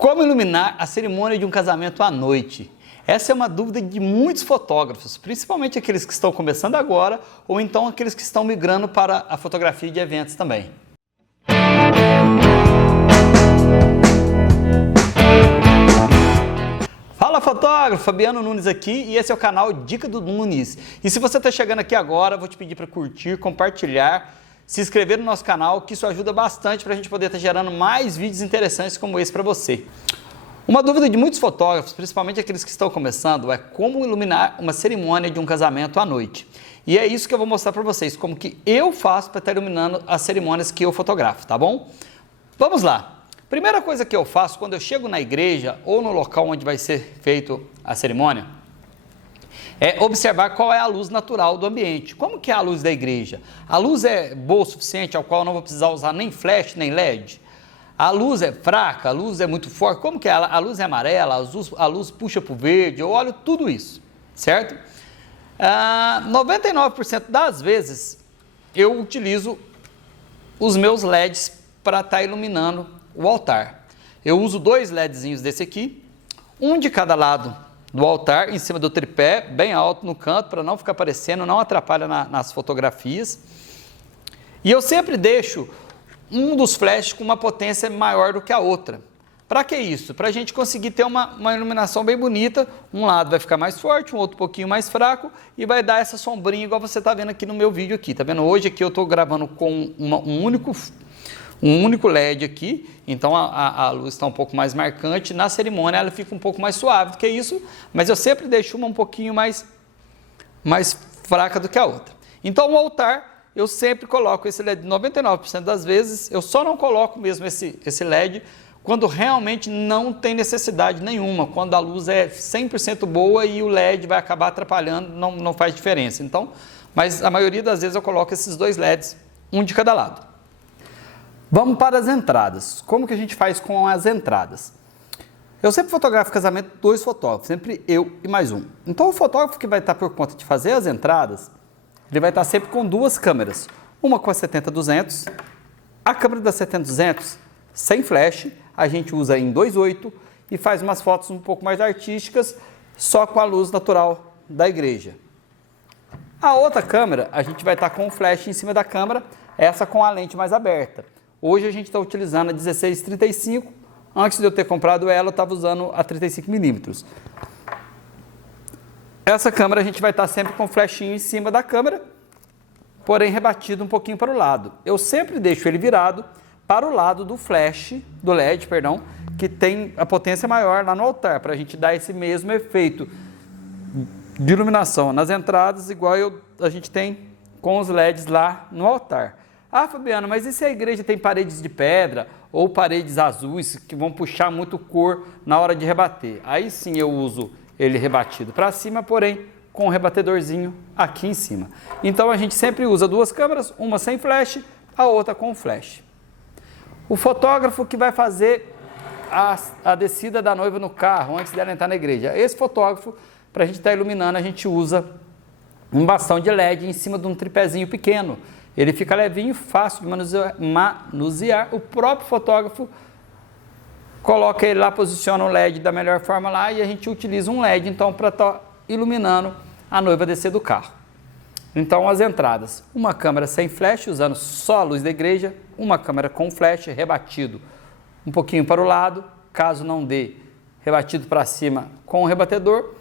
Como iluminar a cerimônia de um casamento à noite? Essa é uma dúvida de muitos fotógrafos, principalmente aqueles que estão começando agora ou então aqueles que estão migrando para a fotografia de eventos também. Fala fotógrafo, Fabiano Nunes aqui e esse é o canal Dica do Nunes. E se você está chegando aqui agora, vou te pedir para curtir, compartilhar, se inscrever no nosso canal, que isso ajuda bastante para a gente poder estar gerando mais vídeos interessantes como esse para você. Uma dúvida de muitos fotógrafos, principalmente aqueles que estão começando, é como iluminar uma cerimônia de um casamento à noite. E é isso que eu vou mostrar para vocês, como que eu faço para estar iluminando as cerimônias que eu fotografo, tá bom? Vamos lá! Primeira coisa que eu faço quando eu chego na igreja ou no local onde vai ser feito a cerimônia, é observar qual é a luz natural do ambiente. Como que é a luz da igreja? A luz é boa o suficiente, ao qual eu não vou precisar usar nem flash, nem LED? A luz é fraca, a luz é muito forte, como que é? A luz é amarela, a luz puxa para o verde, eu olho tudo isso, certo? 99% das vezes eu utilizo os meus LEDs para estar iluminando o altar. Eu uso dois LEDzinhos desse aqui, um de cada lado do altar, em cima do tripé, bem alto no canto, para não ficar aparecendo, não atrapalha nas fotografias. E eu sempre deixo um dos flashes com uma potência maior do que a outra. Para que isso? Para a gente conseguir ter uma iluminação bem bonita, um lado vai ficar mais forte, um outro um pouquinho mais fraco e vai dar essa sombrinha igual você está vendo aqui no meu vídeo aqui. Tá vendo? Hoje aqui eu estou gravando com um único LED aqui, então a luz está um pouco mais marcante. Na cerimônia ela fica um pouco mais suave do que isso, mas eu sempre deixo uma um pouquinho mais fraca do que a outra. Então o altar eu sempre coloco esse LED 99% das vezes, eu só não coloco mesmo esse LED quando realmente não tem necessidade nenhuma, quando a luz é 100% boa e o LED vai acabar atrapalhando, não faz diferença. Então, mas a maioria das vezes eu coloco esses dois LEDs, um de cada lado. Vamos para as entradas. Como que a gente faz com as entradas? Eu sempre fotografo casamento dois fotógrafos, sempre eu e mais um. Então o fotógrafo que vai estar por conta de fazer as entradas, ele vai estar sempre com duas câmeras. Uma com a 70-200, a câmera da 70-200 sem flash, a gente usa em 2.8 e faz umas fotos um pouco mais artísticas, só com a luz natural da igreja. A outra câmera, a gente vai estar com o flash em cima da câmera, essa com a lente mais aberta. Hoje a gente está utilizando a 16-35, antes de eu ter comprado ela, eu estava usando a 35mm. Essa câmera a gente vai estar sempre com o flashinho em cima da câmera, porém rebatido um pouquinho para o lado. Eu sempre deixo ele virado para o lado do flash, do LED, perdão, que tem a potência maior lá no altar, para a gente dar esse mesmo efeito de iluminação nas entradas, igual a gente tem com os LEDs lá no altar. Ah, Fabiano, mas e se a igreja tem paredes de pedra ou paredes azuis que vão puxar muito cor na hora de rebater? Aí sim eu uso ele rebatido para cima, porém com um rebatedorzinho aqui em cima. Então a gente sempre usa duas câmeras, uma sem flash, a outra com flash. O fotógrafo que vai fazer a descida da noiva no carro antes dela entrar na igreja, esse fotógrafo, para a gente estar iluminando, a gente usa um bastão de LED em cima de um tripézinho pequeno. Ele fica levinho, fácil de manusear. O próprio fotógrafo coloca ele lá, posiciona o LED da melhor forma lá e a gente utiliza um LED então para estar iluminando a noiva descer do carro. Então as entradas, uma câmera sem flash, usando só a luz da igreja, uma câmera com flash rebatido um pouquinho para o lado, caso não dê, rebatido para cima com o rebatedor,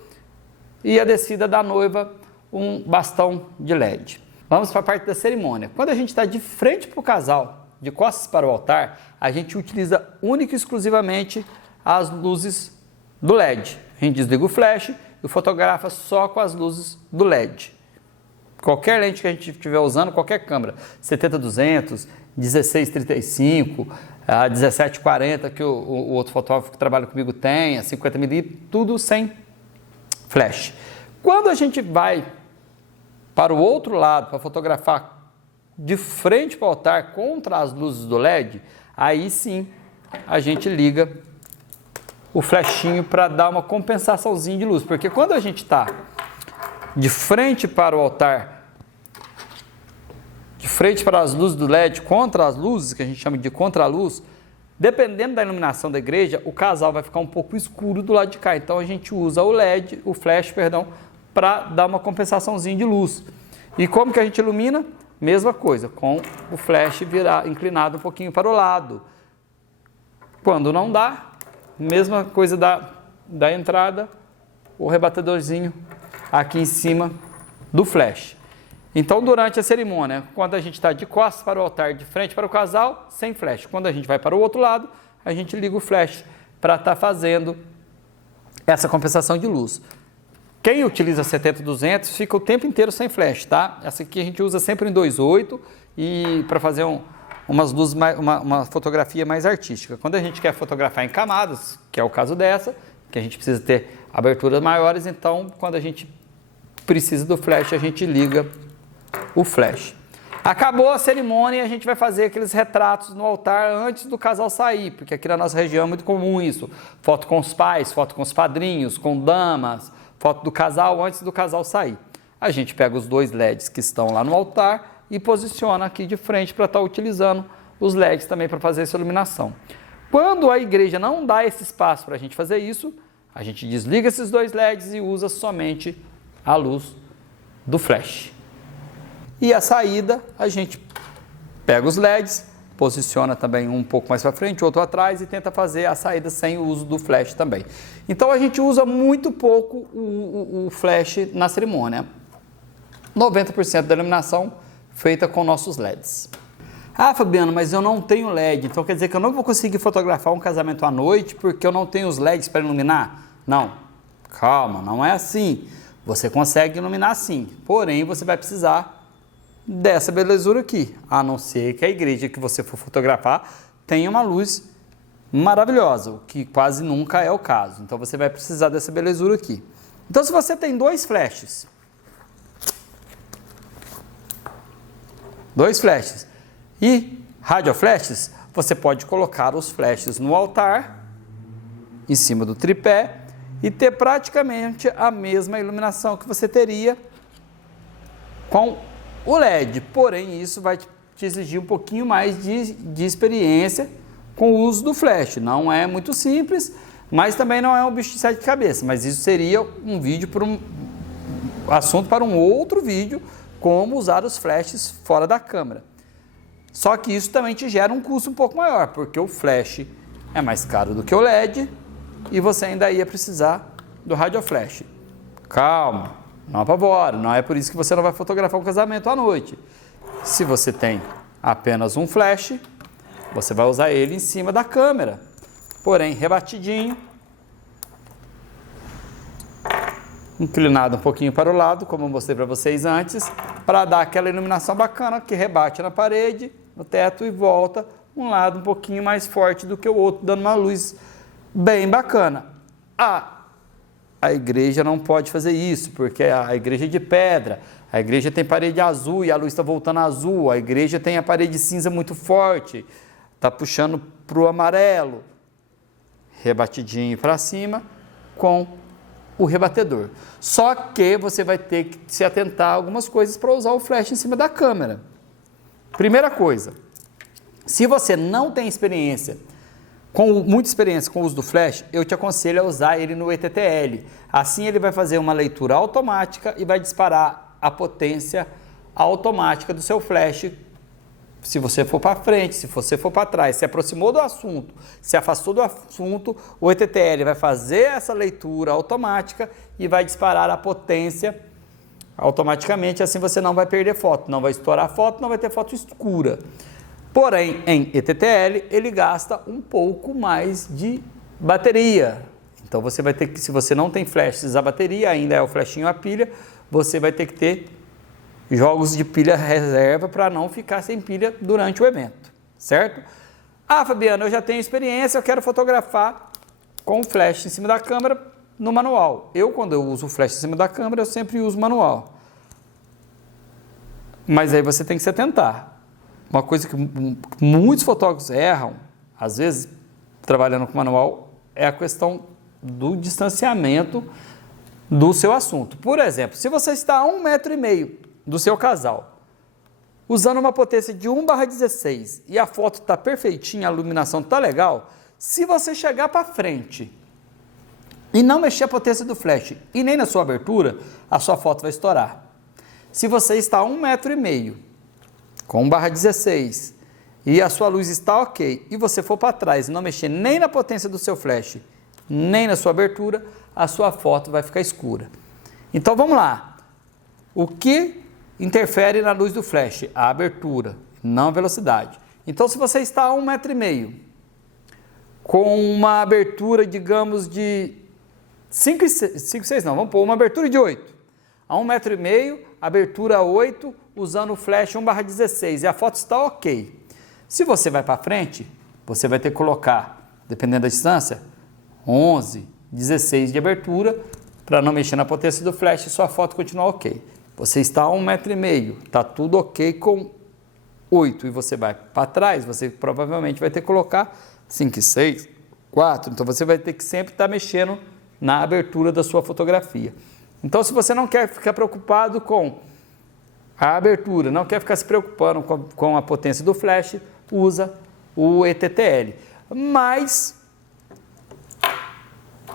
e a descida da noiva, um bastão de LED. Vamos para a parte da cerimônia. Quando a gente está de frente para o casal, de costas para o altar, a gente utiliza única e exclusivamente as luzes do LED. A gente desliga o flash e fotografa só com as luzes do LED. Qualquer lente que a gente estiver usando, qualquer câmera, 70-200, 16-35, a 17-40 que o outro fotógrafo que trabalha comigo tem, a 50mm, tudo sem flash. Quando a gente vai para o outro lado, para fotografar de frente para o altar, contra as luzes do LED, aí sim a gente liga o flashinho para dar uma compensaçãozinha de luz, porque quando a gente está de frente para o altar, de frente para as luzes do LED, contra as luzes, que a gente chama de contraluz, Dependendo da iluminação da igreja, o casal vai ficar um pouco escuro do lado de cá. Então a gente usa o flash, para dar uma compensaçãozinha de luz. E como que a gente ilumina? Mesma coisa, com o flash inclinado um pouquinho para o lado. Quando não dá, mesma coisa da entrada, o rebatedorzinho aqui em cima do flash. Então, durante a cerimônia, quando a gente está de costas para o altar, de frente para o casal, sem flash. Quando a gente vai para o outro lado, a gente liga o flash para estar fazendo essa compensação de luz. Quem utiliza 70-200 fica o tempo inteiro sem flash, tá? Essa aqui a gente usa sempre em 2.8 e para fazer umas luzes, uma fotografia mais artística. Quando a gente quer fotografar em camadas, que é o caso dessa, que a gente precisa ter aberturas maiores, então quando a gente precisa do flash, a gente liga o flash. Acabou a cerimônia e a gente vai fazer aqueles retratos no altar antes do casal sair, porque aqui na nossa região é muito comum isso. Foto com os pais, foto com os padrinhos, com damas, foto do casal antes do casal sair. A gente pega os 2 LEDs que estão lá no altar e posiciona aqui de frente para estar utilizando os LEDs também para fazer essa iluminação. Quando a igreja não dá esse espaço para a gente fazer isso, a gente desliga esses 2 LEDs e usa somente a luz do flash. E a saída, a gente pega os LEDs, posiciona também um pouco mais para frente, outro atrás e tenta fazer a saída sem o uso do flash também. Então a gente usa muito pouco o flash na cerimônia. 90% da iluminação feita com nossos LEDs. Ah, Fabiano, mas eu não tenho LED, então quer dizer que eu não vou conseguir fotografar um casamento à noite porque eu não tenho os LEDs para iluminar? Não, calma, não é assim. Você consegue iluminar sim, porém você vai precisar dessa belezura aqui, a não ser que a igreja que você for fotografar tenha uma luz maravilhosa, o que quase nunca é o caso. Então você vai precisar dessa belezura aqui. Então se você tem 2 flashes, e radioflashes, você pode colocar os flashes no altar, em cima do tripé, e ter praticamente a mesma iluminação que você teria com o LED. Porém, isso vai te exigir um pouquinho mais de experiência com o uso do flash. Não é muito simples, mas também não é um bicho de 7 cabeças. Mas isso seria um vídeo assunto para um outro vídeo, como usar os flashes fora da câmera. Só que isso também te gera um custo um pouco maior, porque o flash é mais caro do que o LED e você ainda ia precisar do radioflash. Calma, não apavora, não é por isso que você não vai fotografar um casamento à noite. Se você tem apenas um flash, você vai usar ele em cima da câmera, porém rebatidinho, inclinado um pouquinho para o lado, como eu mostrei para vocês antes, para dar aquela iluminação bacana que rebate na parede, no teto e volta um lado um pouquinho mais forte do que o outro, dando uma luz bem bacana. A igreja não pode fazer isso, porque a igreja é de pedra, a igreja tem parede azul e a luz está voltando azul, a igreja tem a parede cinza muito forte, está puxando para o amarelo, rebatidinho para cima com o rebatedor. Só que você vai ter que se atentar a algumas coisas para usar o flash em cima da câmera. Primeira coisa, se você não tem muita experiência com o uso do flash, eu te aconselho a usar ele no ETTL. Assim ele vai fazer uma leitura automática e vai disparar a potência automática do seu flash. Se você for para frente, se você for para trás, se aproximou do assunto, se afastou do assunto, o ETTL vai fazer essa leitura automática e vai disparar a potência automaticamente. Assim você não vai perder foto, não vai estourar a foto, não vai ter foto escura. Porém, em ETTL, ele gasta um pouco mais de bateria. Então você vai ter que, se você não tem flashes a bateria, ainda é o flashinho a pilha, você vai ter que ter jogos de pilha reserva para não ficar sem pilha durante o evento, certo? Ah, Fabiano, eu já tenho experiência, eu quero fotografar com o flash em cima da câmera no manual. Quando eu uso o flash em cima da câmera, eu sempre uso manual. Mas aí você tem que se atentar. Uma coisa que muitos fotógrafos erram, às vezes, trabalhando com manual, é a questão do distanciamento do seu assunto. Por exemplo, se você está a 1,5 m do seu casal usando uma potência de 1/16 e a foto está perfeitinha, a iluminação está legal, se você chegar para frente e não mexer a potência do flash e nem na sua abertura, a sua foto vai estourar. Se você está a 1,5 m com 1/16 e a sua luz está ok e você for para trás e não mexer nem na potência do seu flash, nem na sua abertura, a sua foto vai ficar escura. Então vamos lá. O que interfere na luz do flash? A abertura, não a velocidade. Então se você está a 1,5 m com uma abertura, digamos, de 5,6 não, vamos pôr uma abertura de 8. A 1,5 m, abertura 8, usando o flash 1/16 e a foto está ok. Se você vai para frente, você vai ter que colocar, dependendo da distância, 11, 16 de abertura, para não mexer na potência do flash e sua foto continuar ok. Você está a 1,5 m, está tudo ok com 8 e você vai para trás, você provavelmente vai ter que colocar 5,6, 4, então você vai ter que sempre estar mexendo na abertura da sua fotografia. Então, se você não quer ficar preocupado com a abertura, não quer ficar se preocupando com a potência do flash, usa o ETTL. Mas,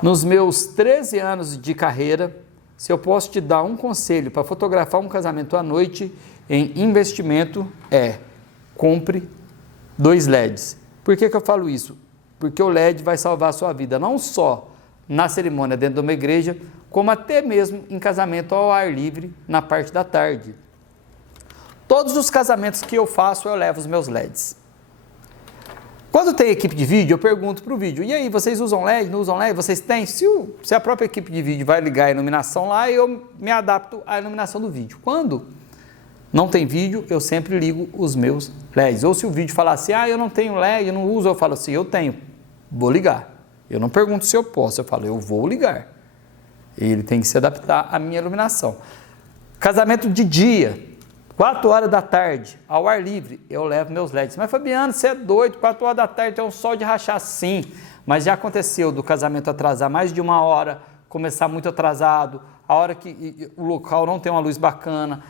nos meus 13 anos de carreira, se eu posso te dar um conselho para fotografar um casamento à noite em investimento, compre 2 LEDs. Por que eu falo isso? Porque o LED vai salvar a sua vida, não só na cerimônia dentro de uma igreja, como até mesmo em casamento ao ar livre, na parte da tarde. Todos os casamentos que eu faço, eu levo os meus LEDs. Quando tem equipe de vídeo, eu pergunto para o vídeo, e aí, vocês usam LED, não usam LED? Vocês têm? Se a própria equipe de vídeo vai ligar a iluminação lá, eu me adapto à iluminação do vídeo. Quando não tem vídeo, eu sempre ligo os meus LEDs. Ou se o vídeo falar assim, eu não tenho LED, eu não uso, eu falo assim, eu tenho, vou ligar. Eu não pergunto se eu posso, eu falo, eu vou ligar. Ele tem que se adaptar à minha iluminação. Casamento de dia, 4 horas da tarde, ao ar livre, eu levo meus LEDs. Mas Fabiano, você é doido, 4 horas da tarde tem um sol de rachar, sim. Mas já aconteceu do casamento atrasar mais de 1 hora, começar muito atrasado, a hora que o local não tem uma luz bacana,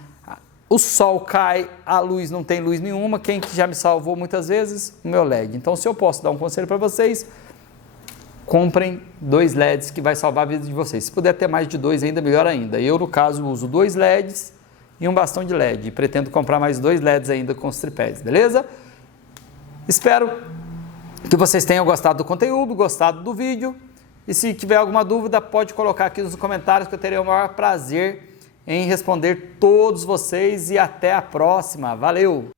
o sol cai, a luz não tem luz nenhuma. Quem que já me salvou muitas vezes? O meu LED. Então, se eu posso dar um conselho para vocês, comprem 2 LEDs que vai salvar a vida de vocês. Se puder ter mais de 2, ainda melhor ainda. Eu, no caso, uso 2 LEDs e um bastão de LED. E pretendo comprar mais 2 LEDs ainda com os tripés, beleza? Espero que vocês tenham gostado do conteúdo, gostado do vídeo. E se tiver alguma dúvida, pode colocar aqui nos comentários que eu terei o maior prazer em responder todos vocês. E até a próxima. Valeu!